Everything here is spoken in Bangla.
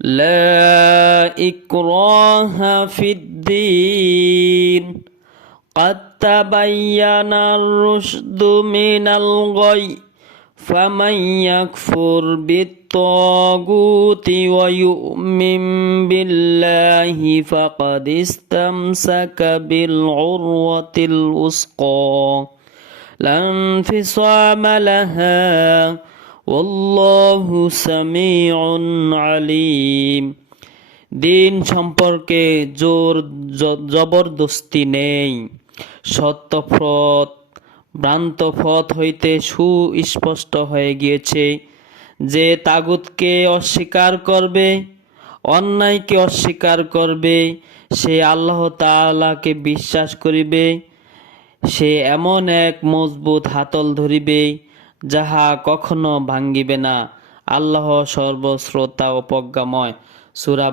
لا إكراه في الدين قد تبين الرشد من الغي فمن يكفر بالطاغوت ويؤمن بالله فقد استمسك بالعروة الوثقى لا انفصام لها والله سميع عليم। দিন সম্পর্কে জোর জবরদস্তি নেই। সত্য পথ ভ্রান্ত পথ হইতে সুস্পষ্ট হয়ে গিয়েছে। যে তাগুতকে অস্বীকার করবে, অন্যায়কে অস্বীকার করবে, সে আল্লাহ তাআলাকে বিশ্বাস করিবে, সে এমন এক মজবুত হাতল ধরিবে যাহা কখনো ভাঙ্গিবে না। আল্লাহ সর্বশ্রোতা ও প্রজ্ঞাময়। সূরা